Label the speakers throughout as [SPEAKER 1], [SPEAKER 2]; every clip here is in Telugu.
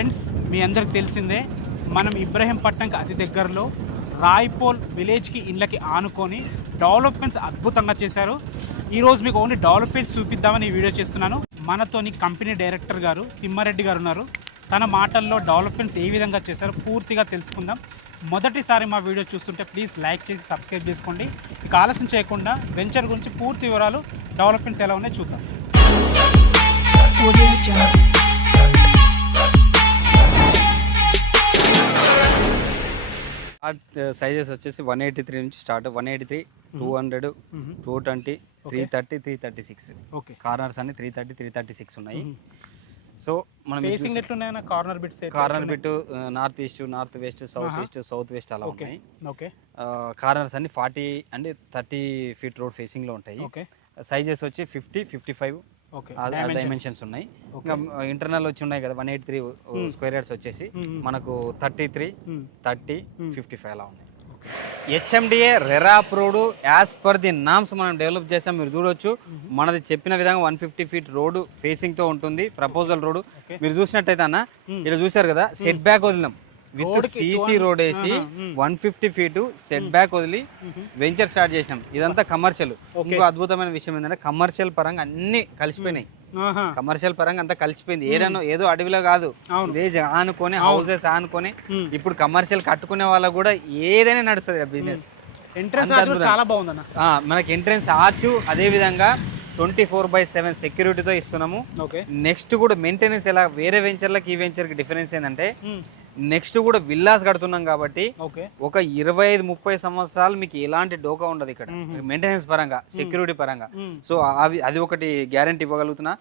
[SPEAKER 1] ఫ్రెండ్స్ మీ అందరికి తెలిసిందే మనం ఇబ్రహీంపట్నంకి అతి దగ్గరలో రాయ్పోల్ విలేజ్కి ఇళ్ళకి ఆనుకొని డెవలప్మెంట్స్ అద్భుతంగా చేశారు. ఈరోజు మీకు ఓన్లీ డెవలప్మెంట్స్ చూపిద్దామని ఈ వీడియో చేస్తున్నాను. మనతోని కంపెనీ డైరెక్టర్ గారు తిమ్మారెడ్డి గారు ఉన్నారు. తన మాటల్లో డెవలప్మెంట్స్ ఏ విధంగా చేశారో పూర్తిగా తెలుసుకుందాం. మొదటిసారి మా వీడియో చూస్తుంటే ప్లీజ్ లైక్ చేసి సబ్స్క్రైబ్ చేసుకోండి. ఇక ఆలస్యం చేయకుండా వెంచర్ గురించి పూర్తి వివరాలు డెవలప్మెంట్స్ ఎలా ఉన్నాయో చూద్దాం.
[SPEAKER 2] సైజెస్ వచ్చేసి వన్ ఎయిటీ త్రీ నుంచి start one eighty three two hundred two twenty three thirty three thirty six
[SPEAKER 1] okay.
[SPEAKER 2] Corners అన్ని three thirty three thirty six ఉన్నాయి సో మనం
[SPEAKER 1] facing corner bits
[SPEAKER 2] corner bit north east north west south. East south west అలా ఉన్నాయి.
[SPEAKER 1] ఓకే.
[SPEAKER 2] కార్నర్స్ అన్ని forty and thirty feet road ఫేసింగ్లో ఉంటాయి.
[SPEAKER 1] ఓకే.
[SPEAKER 2] సైజెస్ వచ్చి ఫిఫ్టీ ఫిఫ్టీ ఫైవ్ డైమెన్షన్స్ ఉన్నాయి. ఇంకా ఇంటర్నల్ వచ్చి ఉన్నాయి కదా one eighty three square yards వచ్చేసి మనకు thirty three thirty
[SPEAKER 1] Hmm.
[SPEAKER 2] Fifty five అలా ఉన్నాయి. HMDA RERA approved as per the norms మనం డెవలప్ చేసాం మీరు చూడొచ్చు. మనది చెప్పిన విధంగా వన్ ఫిఫ్టీ ఫీట్ రోడ్ ఫేసింగ్తో ఉంటుంది ప్రపోజల్ రోడ్. మీరు చూసినట్టయితే అన్న
[SPEAKER 1] Hmm.
[SPEAKER 2] ఇక్కడ చూసారు కదా సెట్ బ్యాక్ వదిలినాం. విత్ సీసీ రోడ్ వేసి. One fifty feet set back వదిలి వెంచర్ స్టార్ట్ చేసినాం. ఇదంతా కమర్షియల్. ఇంకో అద్భుతమైన విషయం ఏంటంటే కమర్షియల్ పరంగా అన్ని కలిసిపోయినాయి. కమర్షియల్ పరంగా అంతా కలిసిపోయింది. ఏదైనా ఏదో అడవిలో కాదు. విలేజ్ ఆనుకొని. హౌసెస్ ఆనుకొని. ఇప్పుడు కమర్షియల్ కట్టుకునే వాళ్ళకు కూడా ఏదైనా నడుస్తుంది బిజినెస్
[SPEAKER 1] ఎంట్రన్స్. చాలా బాగుందన్న.
[SPEAKER 2] మనకి ఎంట్రెన్స్ ఆర్చ్ అదే విధంగా ట్వంటీ ఫోర్ బై సెవెన్ సెక్యూరిటీతో ఇస్తున్నాము. నెక్స్ట్ కూడా మెయింటెనెన్స్ ఎలా వేరే వెంచర్లకి ఈ వెంచర్కి డిఫరెన్స్ ఏంటంటే నెక్స్ట్ కూడా విల్లాస్ కడుతున్నాం కాబట్టి ఒక ఇరవై ఐదు ముప్పై సంవత్సరాలు మీకు ఎలాంటి డోకా ఉండదు ఇక్కడ. మెయింటెనెన్స్ పరంగా సెక్యూరిటీ పరంగా. సో అవి అది ఒకటి గ్యారంటీ ఇవ్వగలుగుతున్నా.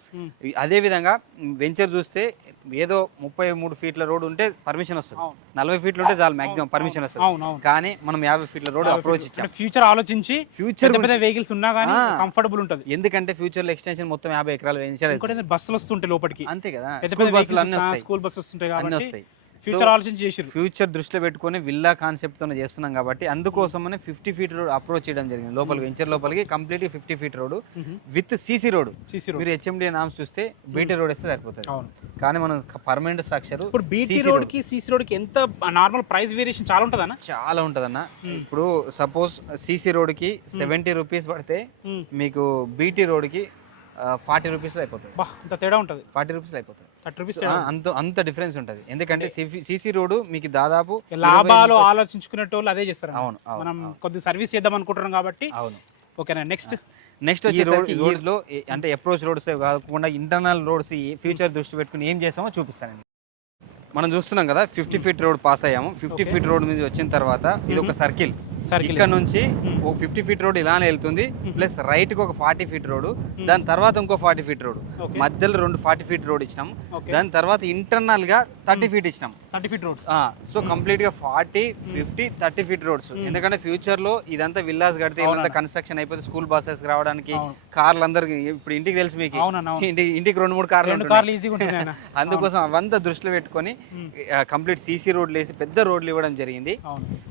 [SPEAKER 2] అదే విధంగా వెంచర్ చూస్తే ఏదో ముప్పై మూడు ఫీట్ల రోడ్ ఉంటే పర్మిషన్ వస్తుంది. నలభై ఫీట్లు ఉంటే చాలు మాక్సిమం పర్మిషన్ వస్తుంది. కానీ మనం యాభై ఫీట్ల రోడ్ అప్రోచ్ ఇచ్చాం.
[SPEAKER 1] ఫ్యూచర్ ఆలోచించి
[SPEAKER 2] ఫ్యూచర్
[SPEAKER 1] వెహికల్స్ ఉన్నా కానీ. కంఫర్టబుల్ ఉంటుంది.
[SPEAKER 2] ఎందుకంటే ఫ్యూచర్లో ఎక్స్టెన్షన్ మొత్తం యాభై ఎకరాలు
[SPEAKER 1] బస్సులు వస్తుంటాయి లోపలికి.
[SPEAKER 2] అంతే కదా. స్కూల్ బస్సులు అన్ని వస్తాయి.
[SPEAKER 1] స్కూల్ బస్సులు వస్తుంటాయి
[SPEAKER 2] అన్ని వస్తాయి.
[SPEAKER 1] ఫ్యూచర్ ఆలోచించి చేసిర్రు.
[SPEAKER 2] ఫ్యూచర్ దృష్టిలో పెట్టుకొని విల్లా కాన్సెప్ట్తో చేస్తున్నాం కాబట్టి అందుకోసమనే ఫిఫ్టీ ఫీట్ రోడ్ అప్రోచ్ చేయడం జరిగింది. లోపల వెంచర్ లోపలికి complete fifty feet road with CC road మీరు హెచ్ఎండి నామ్స్ చూస్తే బీటీ రోడ్ వేస్తే సరిపోతుంది.
[SPEAKER 1] అవును.
[SPEAKER 2] కానీ మనం పర్మనెంట్ స్ట్రక్చర్
[SPEAKER 1] ఇప్పుడు బీటీ రోడ్కి సీసీ రోడ్కి ఎంత నార్మల్ ప్రైస్ వేరియేషన్ చాలా ఉంటుందన్న?
[SPEAKER 2] చాలా ఉంటదన్న. ఇప్పుడు సపోజ్ సీసీ రోడ్కి సెవెంటీ రూపీస్ పడితే మీకు బీటీ రోడ్కి ఫార్టీ రూపీస్ అయిపోతుంది.
[SPEAKER 1] తేడా ఉంటుంది.
[SPEAKER 2] ఫార్టీ రూపీస్ అయిపోతుంది.
[SPEAKER 1] థర్టీ రూపీస్
[SPEAKER 2] అంత అంత డిఫరెన్స్ ఉంటుంది. ఎందుకంటే సీసీ రోడ్ మీకు దాదాపు
[SPEAKER 1] లాభాలు
[SPEAKER 2] 25
[SPEAKER 1] ఆలోచించుకునేటోళ్ళు అదే చేస్తారు
[SPEAKER 2] అవును
[SPEAKER 1] మనం కొద్ది సర్వీస్ చేద్దాం అనుకుంటున్నాం కాబట్టి
[SPEAKER 2] అవును.
[SPEAKER 1] ఓకేనా? నెక్స్ట్
[SPEAKER 2] నెక్స్ట్ వచ్చేసరికి రోడ్లో అంటే అప్రోచ్ రోడ్స్ కాకుండా ఇంటర్నల్ రోడ్స్ ఫ్యూచర్ దృష్టి పెట్టుకుని ఏం చేసామో చూపిస్తానండి మనం చూస్తున్నాం కదా ఫిఫ్టీ ఫీట్ రోడ్ పాస్ అయ్యాము. ఫిఫ్టీ. ఫీట్ రోడ్ మీద వచ్చిన తర్వాత ఇది ఒక సర్కిల్ ఇక్కడ నుంచి
[SPEAKER 1] Hmm.
[SPEAKER 2] ఒక ఫిఫ్టీ ఫీట్ రోడ్ ఇలానే వెళ్తుంది ప్లస్ రైట్కి ఒక ఫార్టీ ఫీట్ రోడ్ దాని తర్వాత ఇంకో ఫార్టీ ఫీట్ రోడ్ మధ్యలో రెండు ఫార్టీ ఫీట్ రోడ్ ఇచ్చినాం. దాని తర్వాత ఇంటర్నల్గా థర్టీ ఫీట్ ఇచ్చినాం.
[SPEAKER 1] థర్టీ ఫీట్ రోడ్స్
[SPEAKER 2] సో కంప్లీట్గా forty fifty thirty feet roads ఎందుకంటే ఫ్యూచర్లో ఇదంతా విల్లాస్ కడితే ఇదంతా. కన్స్ట్రక్షన్ అయిపోతే స్కూల్ బస్సెస్ రావడానికి. కార్లు అందరికి ఇప్పుడు ఇంటికి తెలుసు మీకు. ఇంటికి రెండు మూడు కార్లు
[SPEAKER 1] రెండు
[SPEAKER 2] అందుకోసం అవంతా దృష్టిలో పెట్టుకొని
[SPEAKER 1] Hmm.
[SPEAKER 2] కంప్లీట్ సీసీ రోడ్లు వేసి పెద్ద రోడ్లు ఇవ్వడం జరిగింది.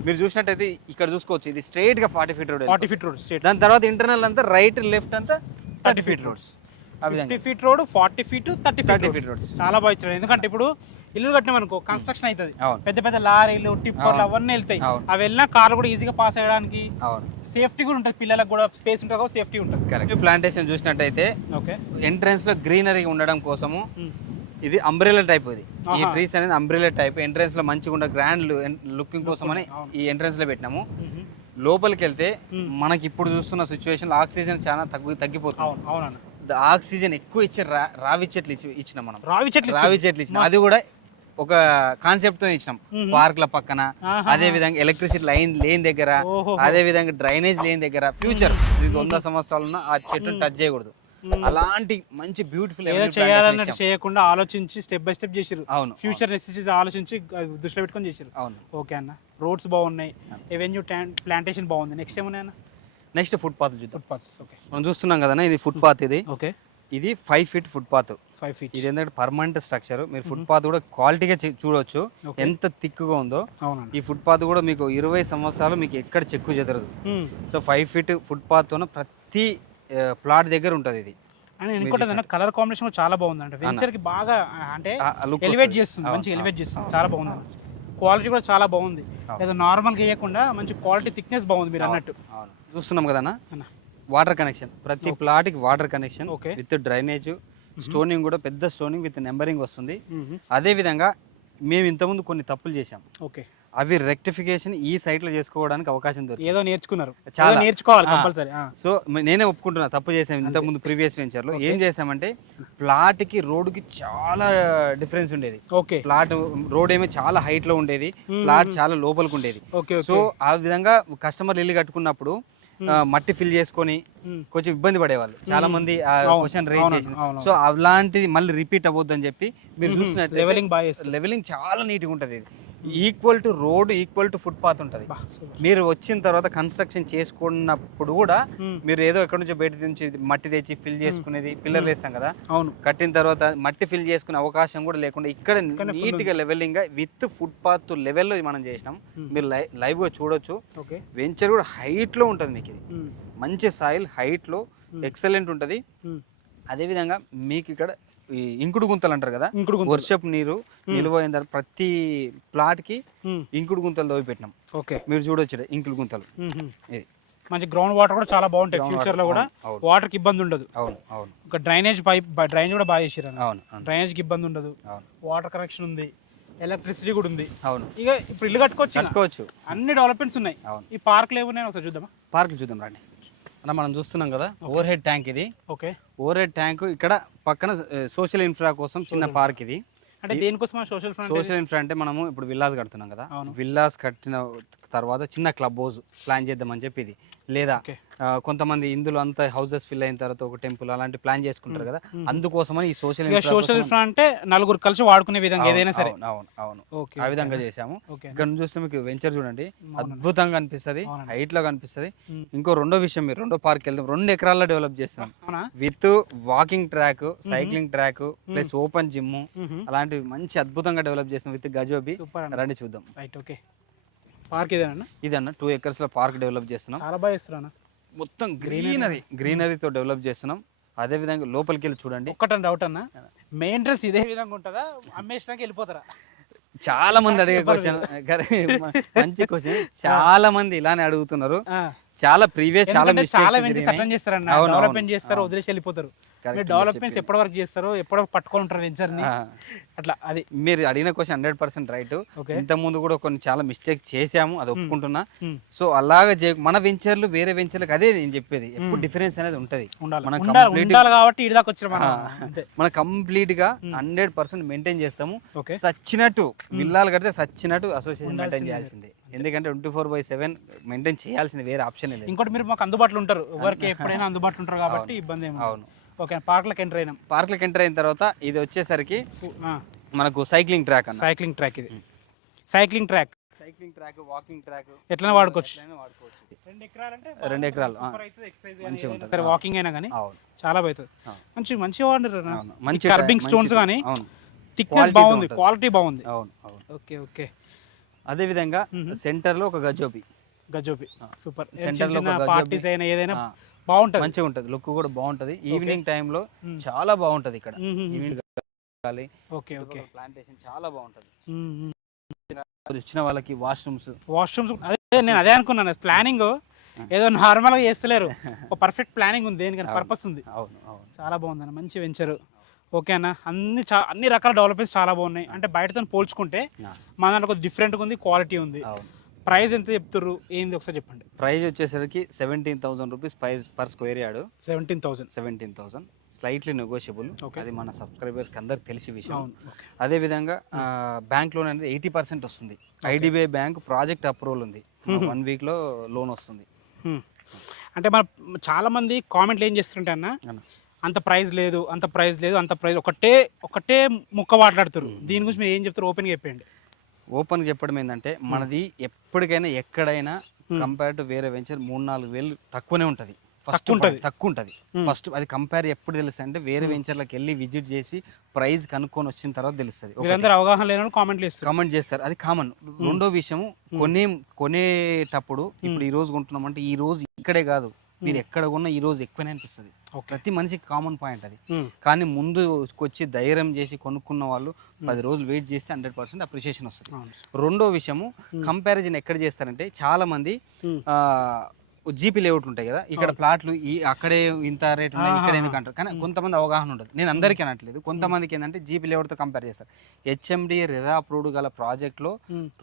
[SPEAKER 2] మీరు చూసినట్టయితే ఇక్కడ చూసుకోవచ్చు. ఇది స్ట్రైట్గా forty feet road
[SPEAKER 1] forty feet road straight
[SPEAKER 2] దాని తర్వాత ఇంటర్నల్ అంతా రైట్ లెఫ్ట్ అంతా thirty feet roads
[SPEAKER 1] fifty feet road forty feet thirty
[SPEAKER 2] 30
[SPEAKER 1] feet
[SPEAKER 2] roads.
[SPEAKER 1] చాలా బాగా ఇచ్చాడు ఎందుకంటే ఇప్పుడు ఇల్లు కట్టినాం అనుకో కన్స్ట్రక్షన్ అవుతుంది. పెద్ద పెద్ద లారీలు టిప్పర్లు
[SPEAKER 2] అవును.
[SPEAKER 1] అవన్నీ వెళ్తాయి. అవి వెళ్ళినా కార్లు కూడా ఈజీగా పాస్ అయ్యడానికి సేఫ్టీ కూడా ఉంటుంది. పిల్లలకు కూడా స్పేస్ ఉంటుంది సేఫ్టీ ఉంటుంది.
[SPEAKER 2] కరెక్ట్ ప్లాంటేషన్ చూసినట్టయితే
[SPEAKER 1] ఓకే
[SPEAKER 2] ఎంట్రన్స్లో గ్రీనరీ ఉండడం కోసము ఇది అంబ్రెలా టైప్ ఇది ఈ. ట్రీస్ అనేది అంబ్రెలా టైప్ ఎంట్రన్స్లో మంచిగా గ్రాండ్ లుకింగ్ కోసం అని. ఈ ఎంట్రన్స్లో పెట్టినాము. లోపలికి వెళ్తే. మనకి ఇప్పుడు చూస్తున్న సిచ్యువేషన్ ఆక్సిజన్ చాలా తగ్గి తగ్గిపోతుంది. ఆక్సిజన్ ఎక్కువ ఇచ్చే రావి చెట్లు ఇచ్చి ఇచ్చినాం మనం.
[SPEAKER 1] రావి చెట్లు
[SPEAKER 2] రావి చెట్లు ఇచ్చినాం. అది కూడా ఒక కాన్సెప్ట్తో ఇచ్చినాం. పార్క్ల పక్కన. అదే విధంగా ఎలక్ట్రిసిటీ లైన్ లేని దగ్గర అదే విధంగా డ్రైనేజ్ లేని దగ్గర ఫ్యూచర్ ఇది వంద సంవత్సరాలు ఆ చెట్టు టచ్ చేయకూడదు. అలాంటి మంచి బ్యూటిఫుల్
[SPEAKER 1] ఏదో చేయాలన్నట్టు చేయకుండా ఆలోచించి స్టెప్ బై స్టెప్ చేసిరు
[SPEAKER 2] అవును
[SPEAKER 1] ఫ్యూచర్ నెసెసిటీస్ ఆలోచించి దృష్టిలో పెట్టుకొని చేసిరు
[SPEAKER 2] అవును.
[SPEAKER 1] ఓకే అన్న. రోడ్స్ బాగున్నాయి. ఎవెన్యూ ప్లాంటేషన్ బాగుంది. నెక్స్ట్ ఏమున్నాయన్న
[SPEAKER 2] నెక్స్ట్ ఫుట్పాత్ చూద్దాం.
[SPEAKER 1] ఫుట్పాత్స్ ఓకే
[SPEAKER 2] మనం చూస్తున్నాం కదా ఇది ఫుట్పాత్ ఇది.
[SPEAKER 1] ఓకే
[SPEAKER 2] ఇది five feet footpath
[SPEAKER 1] five feet
[SPEAKER 2] ఇది ఏంటంటే పర్మనెంట్ స్ట్రక్చర్ మీరు ఫుట్పాత్ కూడా క్వాలిటీగా చూడొచ్చు. ఎంత థిక్గా ఉందో. ఈ ఫుట్పాత్ కూడా మీకు ఇరవై సంవత్సరాలు మీకు ఎక్కడ చెక్కు చెదరదు. సో ఫైవ్ ఫీట్ ఫుట్పాత్ ప్రతి ప్లాట్ దగ్గర ఉంటుంది ఇది.
[SPEAKER 1] అని ఇంకోటి కలర్ కాంబినేషన్ చాలా బాగుంది అంటే వెంచర్కి బాగా అంటే ఎలివేట్. చేస్తుంది. మంచి. ఎలివేట్ చేస్తుంది. చాలా బాగుంది. క్వాలిటీ కూడా చాలా బాగుంది.
[SPEAKER 2] అవును.
[SPEAKER 1] ఏదో నార్మల్గా వేయకుండా మంచి క్వాలిటీ థిక్నెస్ బాగుంది మీరు అన్నట్టు.
[SPEAKER 2] చూస్తున్నాం కదా. వాటర్ కనెక్షన్ ప్రతి ప్లాట్కి water connection
[SPEAKER 1] Okay.
[SPEAKER 2] With drainage stoning కూడా పెద్ద స్టోనింగ్ విత్ నెంబరింగ్ వస్తుంది. అదే విధంగా మేము ఇంతకుముందు కొన్ని తప్పులు చేశాం.
[SPEAKER 1] ఓకే.
[SPEAKER 2] అవి రెక్టిఫికేషన్ ఈ site లో చేసుకోవడానికి అవకాశం దొరికింది.
[SPEAKER 1] ఏదో నేర్చుకున్నారు.
[SPEAKER 2] చాలా.
[SPEAKER 1] నేర్చుకోవాలి. కంపల్సరీ
[SPEAKER 2] సో నేనే ఒప్పుకుంటున్నా తప్పు చేసాం ఇంతకు ముందు ప్రీవియస్ వెంచర్లో ఏం చేసామంటే ప్లాట్కి రోడ్కి చాలా డిఫరెన్స్ ఉండేది.
[SPEAKER 1] ఓకే.
[SPEAKER 2] ప్లాట్ రోడ్ ఏమో చాలా హైట్లో ఉండేది. ప్లాట్ చాలా లోపలికి ఉండేది.
[SPEAKER 1] ఓకే
[SPEAKER 2] సో ఆ విధంగా కస్టమర్ ఇల్లు కట్టుకున్నప్పుడు మట్టి ఫిల్ చేసుకొని. కొంచెం ఇబ్బంది పడేవాళ్ళు. చాలా మంది ఆ క్వశ్చన్ రేజ్ చేసింది. సో అలాంటిది మళ్ళీ రిపీట్ అవ్వద్దు అని చెప్పి మీరు చూసినట్టు
[SPEAKER 1] లెవెలింగ్
[SPEAKER 2] లెవెలింగ్ చాలా నీట్గా ఉంటుంది ఇది. Equal to road equal to footpath ఉంటుంది. మీరు వచ్చిన తర్వాత కన్స్ట్రక్షన్ చేసుకున్నప్పుడు కూడా. మీరు ఏదో ఎక్కడి నుంచో బయట నుంచి మట్టి తెచ్చి ఫిల్ చేసుకునేది పిల్లర్లు వేస్తాం కదా
[SPEAKER 1] అవును
[SPEAKER 2] కట్టిన తర్వాత మట్టి ఫిల్ చేసుకునే అవకాశం కూడా లేకుండా ఇక్కడ
[SPEAKER 1] full
[SPEAKER 2] నీట్గా లెవెలింగ్గా విత్ ఫుట్ పాత్ లెవెల్లో మనం చేసినాం. మీరు లైవ్ లైవ్గా చూడొచ్చు వెంచర్ కూడా హైట్లో ఉంటుంది మీకు ఇది. మంచి సాయిల్ హైట్లో. ఎక్సలెంట్ ఉంటుంది. అదేవిధంగా మీకు ఇక్కడ ఈ ఇంకుడు గుంతలు అంటారు కదా?
[SPEAKER 1] ఇంకుడు.
[SPEAKER 2] వర్షపు నీరు నిల్వ అయిన తర్వాత ప్రతి ప్లాట్కి
[SPEAKER 1] మ్మ్.
[SPEAKER 2] ఇంకుడు గుంతలు తవ్వి పెట్టినాం
[SPEAKER 1] ఓకే.
[SPEAKER 2] మీరు చూడొచ్చు ఇంకుడు గుంతలు. ఇది.
[SPEAKER 1] మంచి గ్రౌండ్ వాటర్ కూడా చాలా బాగుంటాయి.
[SPEAKER 2] ఫ్యూచర్లో
[SPEAKER 1] కూడా. వాటర్కి ఇబ్బంది ఉండదు.
[SPEAKER 2] అవును అవును.
[SPEAKER 1] ఒక డ్రైనేజ్ పైప్ డ్రైనేజ్ కూడా బాగా చేసిరు
[SPEAKER 2] అవును
[SPEAKER 1] డ్రైనేజ్కి ఇబ్బంది ఉండదు.
[SPEAKER 2] అవును.
[SPEAKER 1] వాటర్ కనెక్షన్ ఉంది. ఎలక్ట్రిసిటీ కూడా ఉంది.
[SPEAKER 2] అవును.
[SPEAKER 1] ఇక ఇప్పుడు ఇల్లు కట్టుకోవచ్చు.
[SPEAKER 2] కట్టుకోవచ్చు.
[SPEAKER 1] అన్ని డెవలప్మెంట్స్ ఉన్నాయి.
[SPEAKER 2] అవును.
[SPEAKER 1] ఈ పార్క్లు ఏమున్నాయి ఒకసారి చూద్దామా?
[SPEAKER 2] పార్కులు చూద్దాం రండి. అన్న మనం చూస్తున్నాం కదా ఓవర్ హెడ్ ట్యాంక్ ఇది.
[SPEAKER 1] ఓకే.
[SPEAKER 2] ఓవర్ హెడ్ ట్యాంక్ ఇక్కడ పక్కన సోషల్ ఇన్ఫ్రా కోసం చిన్న పార్క్ ఇది.
[SPEAKER 1] అంటే దేనికోసం సోషల్
[SPEAKER 2] సోషల్ ఇన్ఫ్రా అంటే మనము ఇప్పుడు విల్లాస్ కడుతున్నాం కదా. విల్లాస్ కట్టిన తర్వాత చిన్న క్లబ్ హౌస్ ప్లాన్ చేద్దామని చెప్పి ఇది. లేదా కొంతమంది ఇందులో అంతా హౌసెస్ ఫిల్ అయిన తర్వాత ఒక టెంపుల్ అలాంటి ప్లాన్ చేసుకుంటారు కదా. అందుకోసమని ఈ సోషల్
[SPEAKER 1] సోషల్ అంటే నలుగురు కలిసి వాడుకునే విధంగా ఏదైనా సరే.
[SPEAKER 2] అవును అవును
[SPEAKER 1] ఓకే
[SPEAKER 2] ఆ విధంగా చేసాము ఇక్కడ చూస్తే మీకు వెంచర్ చూడండి. అద్భుతంగా అనిపిస్తుంది. హైట్లో కనిపిస్తుంది. ఇంకో రెండో విషయం మీరు రెండో పార్క్ వెళ్దాం. రెండు ఎకరాల్లో డెవలప్ చేస్తాం. With walking track cycling track plus open gym అలాంటివి మంచి అద్భుతంగా డెవలప్ చేస్తాం విత్ గజోబి రండి చూద్దాం.
[SPEAKER 1] రైట్ ఓకే పార్క్ ఇదేనా
[SPEAKER 2] ఇది అన్న టూ ఎకర్స్లో పార్క్ డెవలప్ చేస్తున్నాం.
[SPEAKER 1] చాలా బాగా ఇస్తున్నా
[SPEAKER 2] మొత్తం గ్రీనరీ గ్రీనరీతో డెవలప్ చేస్తున్నాం. అదే విధంగా లోపలికి వెళ్ళి చూడండి.
[SPEAKER 1] ఒక్కటని డౌట్ అన్న మెయిన్ డ్రెస్ ఇదే విధంగా ఉంటుందా? అమ్మేసినాక వెళ్ళిపోతారా?
[SPEAKER 2] చాలా మంది అడిగే క్వశ్చన్ మంచి క్వశ్చన్ చాలా మంది ఇలానే అడుగుతున్నారు. చాలా ప్రీవియస్ చాలా
[SPEAKER 1] చాలా వెంచర్స్ చేస్తారన్న డెవలప్మెంట్ చేస్తారు. వదిలేసి వెళ్ళిపోతారు డెవలప్మెంట్స్. ఎప్పటి వరకు చేస్తారో ఎప్పటి వరకు పట్టుకొని ఉంటారు అట్లా అది.
[SPEAKER 2] మీరు అడిగిన క్వశ్చన్ హండ్రెడ్ పర్సెంట్ రైట్ ఇంత ముందు కూడా కొన్ని చాలా మిస్టేక్ చేసాము అది ఒప్పుకుంటున్నా. సో అలాగా మన వెంచర్లు వేరే వెంచర్లకు అదే నేను చెప్పేది. ఎప్పుడు డిఫరెన్స్ అనేది ఉంటది.
[SPEAKER 1] ఉండాలి. కాబట్టి ఇడి దాకా వచ్చారు మనం.
[SPEAKER 2] కంప్లీట్గా హండ్రెడ్ పర్సెంట్ మెయింటైన్ చేస్తాము. సచ్చినట్టు విల్లాలు కడితే సచ్చినట్టు అసోసియేషన్ మెయింటైన్. చేయాల్సిందే. ఎందుకంటే twenty four by seven maintain చేయాల్సింది వేరే ఆప్షన్ లేదు.
[SPEAKER 1] ఇంకోటి మీరు మాకు అందుబాటులో ఉంటారు. ఎవరికి ఎప్పుడైనా అందుబాటులో ఉంటారు కాబట్టి ఇబ్బంది ఏమి
[SPEAKER 2] అవును.
[SPEAKER 1] ఓకే పార్క్లకు ఎంటర్ అయినాం.
[SPEAKER 2] పార్క్లకు ఎంటర్ అయిన తర్వాత ఇది వచ్చేసరికి మనకు సైక్లింగ్ ట్రాక్ అన్న.
[SPEAKER 1] సైక్లింగ్ ట్రాక్ ఇది. Cycling track.
[SPEAKER 2] Cycling track walking track.
[SPEAKER 1] ఎట్లనే వాడుకోవచ్చు. రెండు ఎకరాలు అంటే
[SPEAKER 2] రెండు ఎకరాలు. మంచిగా ఉంటుంది.
[SPEAKER 1] సరే వాకింగ్ అయినా కానీ చాలా అవుతుంది. మంచి మంచిగా
[SPEAKER 2] అవును. మంచి
[SPEAKER 1] కర్బింగ్ స్టోన్స్ కానీ థిక్నెస్ బాగుంది. క్వాలిటీ బాగుంది.
[SPEAKER 2] అవును అవును.
[SPEAKER 1] Okay okay.
[SPEAKER 2] అదే విధంగా
[SPEAKER 1] మ్మ్.
[SPEAKER 2] సెంటర్లో ఒక గజోబి.
[SPEAKER 1] గజోబి. సూపర్.
[SPEAKER 2] Center లో ఒక గజోబి.
[SPEAKER 1] పార్టీస్ అయినా ఏదైనా బాగుంటుంది.
[SPEAKER 2] మంచిగా ఉంటది. లుక్ కూడా బాగుంటది. ఈవినింగ్ టైంలో. చాలా బాగుంటది ఇక్కడ. Evening
[SPEAKER 1] okay okay.
[SPEAKER 2] ప్లాంటేషన్ చాలా బాగుంటది. వచ్చిన వాళ్ళకి వాష్రూమ్స్.
[SPEAKER 1] వాష్రూమ్స్ అదే నేను అదే అనుకున్నాను. ప్లానింగ్ ఏదో నార్మల్గా చేస్తలేరు. ఒక పర్ఫెక్ట్ ప్లానింగ్ ఉంది. దేనికని. పర్పస్ ఉంది.
[SPEAKER 2] అవును అవును.
[SPEAKER 1] చాలా బాగుంది అన్న మంచి వెంచర్ ఓకే అన్న. అన్ని చా అన్ని రకాల డెవలప్మెంట్స్ చాలా బాగున్నాయి. అంటే బయటతో పోల్చుకుంటే మన దాంట్లో కొద్దిగా డిఫరెంట్గా ఉంది క్వాలిటీ ఉంది. ప్రైస్ ఎంత చెప్తుర్రు? ఏంది ఒకసారి చెప్పండి.
[SPEAKER 2] ప్రైస్ వచ్చేసరికి seventeen thousand rupees per square yard
[SPEAKER 1] seventeen thousand
[SPEAKER 2] seventeen thousand slightly negotiable. అది మన సబ్స్క్రైబర్స్కి అందరికి తెలిసి విషయం. అదే విధంగా బ్యాంక్ లోన్ అనేది ఎయిటీ పర్సెంట్ వస్తుంది. ఐడిబిఐ బ్యాంక్ ప్రాజెక్ట్ అప్రూవల్ ఉంది. వన్ వీక్లో లోన్ వస్తుంది.
[SPEAKER 1] Hmm. అంటే మన చాలా మంది కామెంట్లు ఏం చేస్తుంటే అన్న. అంత ప్రైస్ లేదు అంత ప్రైస్ లేదు అంత ప్రైస్ ఒకటే ఒకటే ముక్క మాట్లాడుతారు దీని గురించి మీరు ఏం చెప్తారు? ఓపెన్గా చెప్పండి
[SPEAKER 2] ఓపెన్ చెప్పడం ఏంటంటే మనది ఎప్పటికైనా ఎక్కడైనా. కంపేర్ టు వేరే వెంచర్ మూడు నాలుగు వేలు తక్కువనే ఉంటుంది. ఫస్ట్
[SPEAKER 1] ఉంటది.
[SPEAKER 2] తక్కువ ఉంటుంది. ఫస్ట్ అది కంపేర్ ఎప్పుడు తెలుస్తుంది అంటే వేరే వెంచర్లకు వెళ్ళి విజిట్ చేసి ప్రైస్ కనుక్కొని వచ్చిన తర్వాత తెలుస్తుంది.
[SPEAKER 1] అవగాహన లేని కామెంట్లు ఇస్తారు
[SPEAKER 2] కమెంట్ చేస్తారు. అది కామన్ రెండో విషయం కొనే కొనేటప్పుడు ఇప్పుడు ఈ రోజు కొంటున్నామంటే ఈ రోజు ఇక్కడే కాదు. మీరు ఎక్కడ కొన్నా ఈ రోజు ఎక్కువనే అనిపిస్తుంది. ప్రతి మనిషికి కామన్ పాయింట్ అది. కానీ ముందు వచ్చి ధైర్యం చేసి కొనుక్కున్న వాళ్ళు పది రోజులు వెయిట్ చేస్తే హండ్రెడ్ పర్సెంట్ అప్రిషియేషన్ వస్తుంది. రెండో విషయము కంపారిజన్ ఎక్కడ చేస్తారంటే చాలా మంది ఆ, జీపీ లేఅవుట్ ఉంటాయి కదా ఇక్కడ ప్లాట్లు ఈ అక్కడే ఇంత రేట్ ఉన్నాయి ఇక్కడ ఎందుకు అంటారు? కానీ కొంతమంది అవగాహన ఉండదు నేను అందరికీ అనట్లేదు. కొంతమందికి ఏంటంటే జీపీ లేఅవుట్తో కంపేర్ చేస్తారు. హెచ్ఎండి రెరా అప్రూవ్డ్ గల ప్రాజెక్ట్లో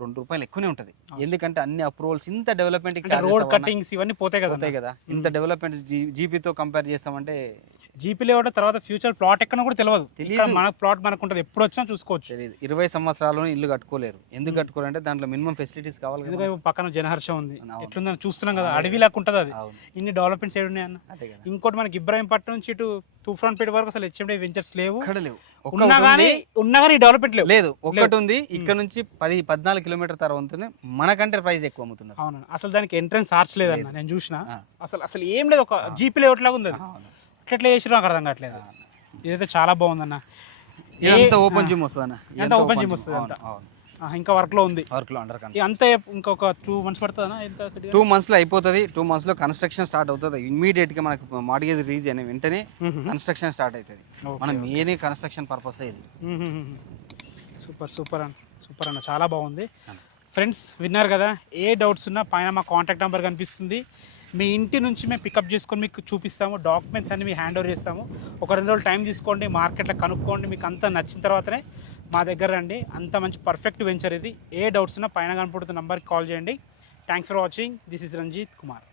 [SPEAKER 2] రెండు రూపాయలు ఎక్కువనే ఉంటుంది. ఎందుకంటే అన్ని అప్రూవల్స్ ఇంత డెవలప్మెంట్
[SPEAKER 1] రోడ్ కట్టింగ్స్ ఇవన్నీ పోతాయి కదా
[SPEAKER 2] అవుతాయి కదా. ఇంత డెవలప్మెంట్ జీపీతో కంపేర్ చేస్తామంటే
[SPEAKER 1] జీపీ లేవడం తర్వాత ఫ్యూచర్ ప్లాట్ ఎక్కడ కూడా తెలియదు. ఇక్కడ మన ప్లాట్ మనకు ఉంటుంది ఎప్పుడు వచ్చినా చూసుకోవచ్చు.
[SPEAKER 2] తెలియదు ఇరవై సంవత్సరాల్లో ఇల్లు కట్టుకోలేరు. ఎందుకు కట్టుకోవాలంటే దాంట్లో మినిమం ఫెసిలిటీస్ కావాలి
[SPEAKER 1] ఎందుకంటే పక్కన జనహర్ష ఉంది. ఎట్లుందని చూస్తున్నాం కదా. అడవి లాగా ఉంటుంది అది. ఇన్ని డెవలప్మెంట్స్ ఏడు ఉన్నాయి అన్న
[SPEAKER 2] అదే కదా.
[SPEAKER 1] ఇంకోటి మనకి ఇబ్రాహీంపట్నం నుంచి ఇటు తూఫాన్పేట వరకు అసలు హెచ్ఎండి వెంచర్స్ లేవు.
[SPEAKER 2] లేవు.
[SPEAKER 1] ఉన్నా కానీ ఉన్నా కానీ డెవలప్మెంట్ లేవు.
[SPEAKER 2] లేదు. ఒక్కటి ఉంది. ఇక్కడ నుంచి పది పద్నాలుగు కిలోమీటర్ తర్వాత మనకంటే ప్రైస్ ఎక్కువ అమ్ముతున్నారు.
[SPEAKER 1] అవును అసలు దానికి ఎంట్రన్స్ ఆర్చ్ లేదన్న. నేను చూసిన. అసలు అసలు ఏం లేదు. ఒక జీపీ లేఅవుట్ లాగా ఉంది అది. ఎట్లా చేసినా నాకు అర్థం కావట్లేదు. ఇదైతే చాలా బాగుందన్న.
[SPEAKER 2] ఇదంతా ఓపెన్. జిమ్ వస్తుంది అన్న
[SPEAKER 1] ఇదంతా open gym వస్తది అంతా. ఇంకా వర్క్లో ఉంది
[SPEAKER 2] వర్క్లో అండర్
[SPEAKER 1] అంతే ఇంకొక టూ మంత్స్ పడుతుందా ఎంత
[SPEAKER 2] టూ మంత్స్లో అయిపోతుంది. టూ మంత్స్లో కన్స్ట్రక్షన్ స్టార్ట్ అవుతుంది. ఇమీడియట్గా మనకు మార్గేజ్ రీజ్ అయిన వెంటనే కన్స్ట్రక్షన్ స్టార్ట్ అవుతుంది మనం మెయిన్ కన్స్ట్రక్షన్ పర్పస్ ఇది?
[SPEAKER 1] సూపర్ సూపర్ అన్న సూపర్ అన్న. చాలా బాగుంది. ఫ్రెండ్స్ విన్నారు కదా? ఏ డౌట్స్ ఉన్నా పైన మా కాంటాక్ట్ నెంబర్ కనిపిస్తుంది. మీ ఇంటి నుంచి మేము పికప్ చేసుకొని మీకు చూపిస్తాము. డాక్యుమెంట్స్ అన్ని మీ హ్యాండ్ ఓవర్ చేస్తాము. ఒక రెండు రోజులు టైం తీసుకోండి మార్కెట్లో కనుక్కోండి. మీకు అంతా నచ్చిన తర్వాతనే మా దగ్గర రండి. అంత మంచి పర్ఫెక్ట్ వెంచర్ ఇది. ఏ డౌట్స్ ఉన్నా పైన కనపడుతున్న నెంబర్కి కాల్ చేయండి. Thanks for watching this is Ranjith Kumar